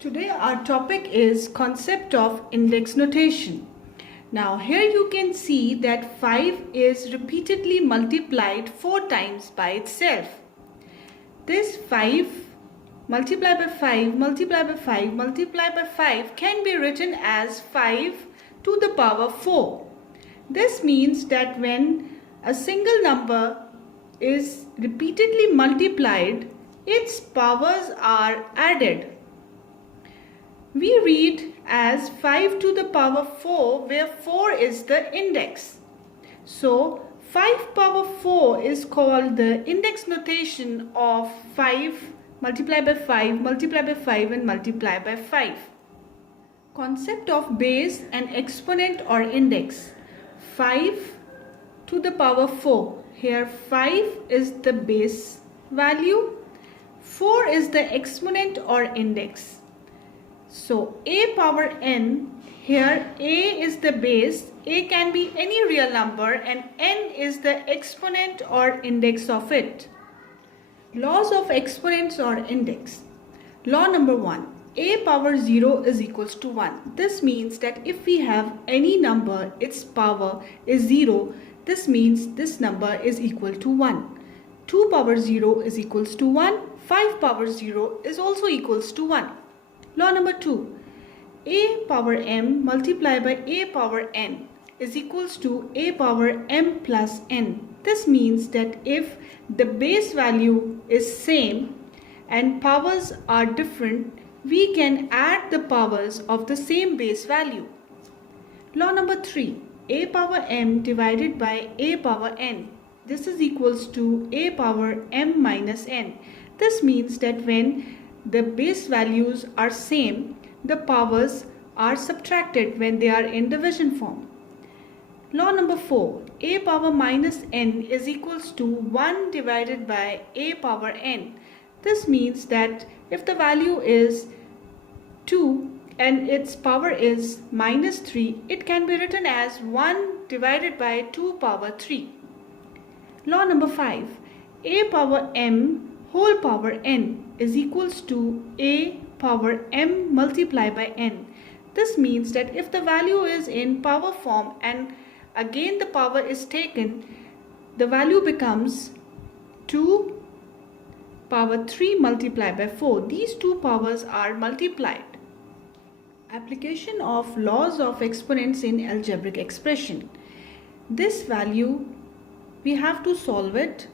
Today our topic is concept of index notation. Now here you can see that 5 is repeatedly multiplied 4 times by itself. This 5 multiplied by 5 multiplied by 5 multiplied by 5 can be written as 5 to the power 4. This means that when a single number is repeatedly multiplied, its powers are added. We read as 5 to the power 4, where 4 is the index. So 5 power 4 is called the index notation of 5 multiplied by 5 multiplied by 5 and multiplied by 5. Concept of base and exponent or index. 5 to the power 4. Here 5 is the base value, 4 is the exponent or index. So a power n, here a is the base, a can be any real number and n is the exponent or index of it. Laws of exponents or index. Law number 1. A power 0 is equals to 1. This means that if we have any number, its power is 0. This means this number is equal to 1. 2 power 0 is equals to 1. 5 power 0 is also equals to 1. Law number 2. A power m multiplied by a power n is equals to a power m plus n. This means that if the base value is same and powers are different, we can add the powers of the same base value. Law number 3. A power m divided by a power n. This is equals to a power m minus n. This means that when the base values are same, the powers are subtracted when they are in division form. Law number 4. A power minus n is equals to 1 divided by a power n. This means that if the value is 2 and its power is minus 3, it can be written as 1 divided by 2 power 3. Law number 5. A power m whole power n is equals to a power m multiplied by n. This means that if the value is in power form and again the power is taken, the value becomes 2 power 3 multiplied by 4. These two powers are multiplied. Application of laws of exponents in algebraic expression. This value, we have to solve it.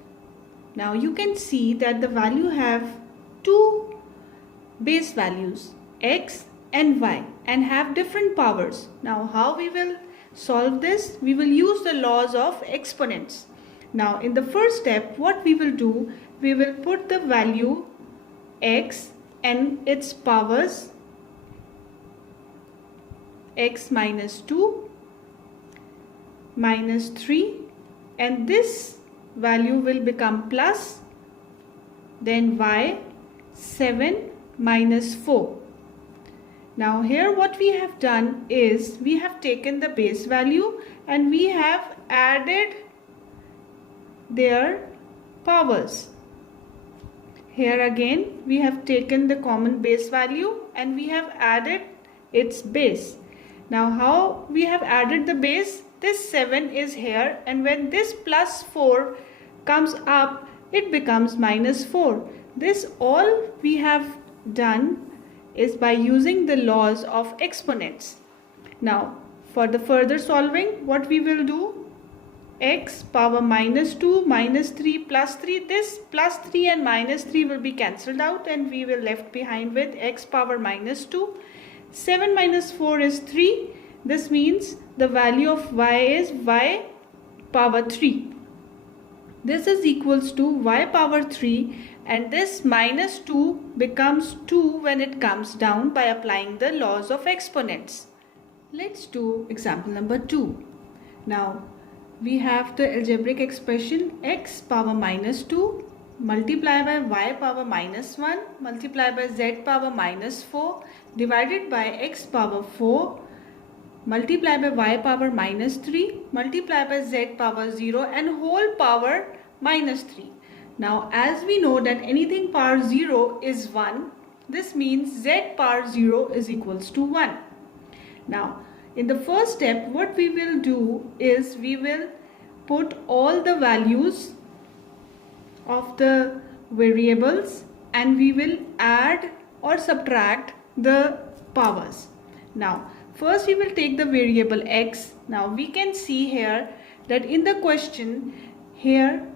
Now you can see that the value have two base values, x and y, and have different powers. Now how we will solve this? We will use the laws of exponents. Now in the first step, what we will do, we will put the value x and its powers x minus 2, minus 3, and this value will become plus, then y 7 minus 4. Now here what we have done is we have taken the base value and we have added their powers. Here again we have taken the common base value and we have added its base. Now how we have added the base? This 7 is here, and when this plus 4 comes up, it becomes minus 4. This all we have done is by using the laws of exponents. Now for the further solving, what we will do? X power minus 2 minus 3 plus 3. This plus 3 and minus 3 will be cancelled out and we will left behind with x power minus 2. 7 minus 4 is 3. This means the value of y is y power 3. This is equals to y power 3, and this minus 2 becomes 2 when it comes down by applying the laws of exponents. Let's do example number 2. Now we have the algebraic expression x power minus 2 multiplied by y power minus 1 multiplied by z power minus 4 divided by x power 4 multiplied by y power minus 3 multiplied by z power 0 and whole power minus 3. Now as we know that anything power 0 is 1, This means z power 0 is equals to 1. Now, in the first step, what we will do is we will put all the values of the variables and we will add or subtract the powers. Now, first we will take the variable x. Now, we can see here that in the question, here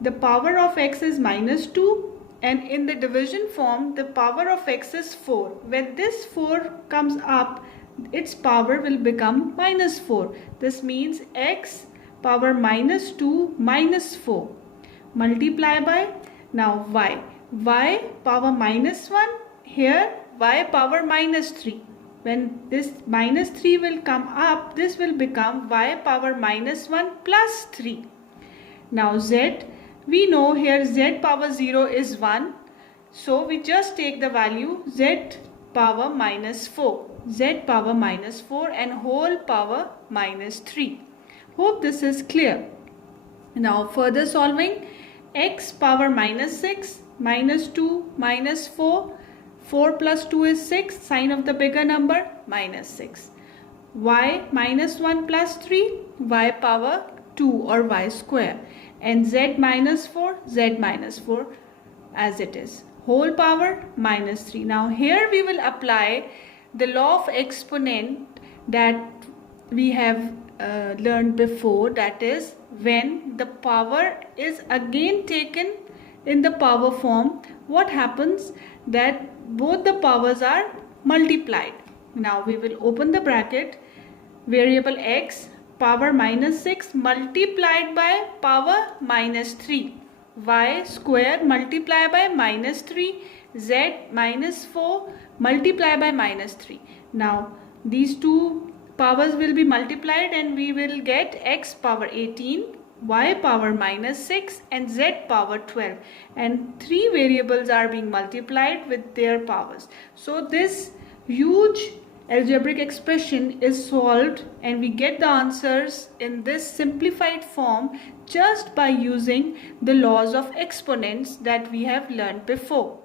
the power of x is minus 2 and in the division form, the power of x is 4. When this 4 comes up, its power will become minus 4. This means x power minus 2 minus 4. Multiply by, now y power minus 1, here y power minus 3. When this minus 3 will come up, this will become y power minus 1 plus 3. Now z, we know here z power 0 is 1. So we just take the value z power minus 4. Z power minus 4 and whole power minus 3. Hope this is clear. Now further solving, x power minus 6, minus 2, minus 4. 4 plus 2 is 6, sign of the bigger number, minus 6. Y minus 1 plus 3, y power 2 or y square. And z minus 4 as it is. Whole power minus 3. Now here we will apply the law of exponent that we have learned before, that is when the power is again taken in the power form, what happens that both the powers are multiplied. Now we will open the bracket, variable x power minus 6 multiplied by power minus 3, y square multiplied by minus 3, z minus 4 multiply by minus 3. Now these two powers will be multiplied and we will get x power 18, y power minus 6 and z power 12, and three variables are being multiplied with their powers. So this huge algebraic expression is solved and we get the answers in this simplified form just by using the laws of exponents that we have learned before.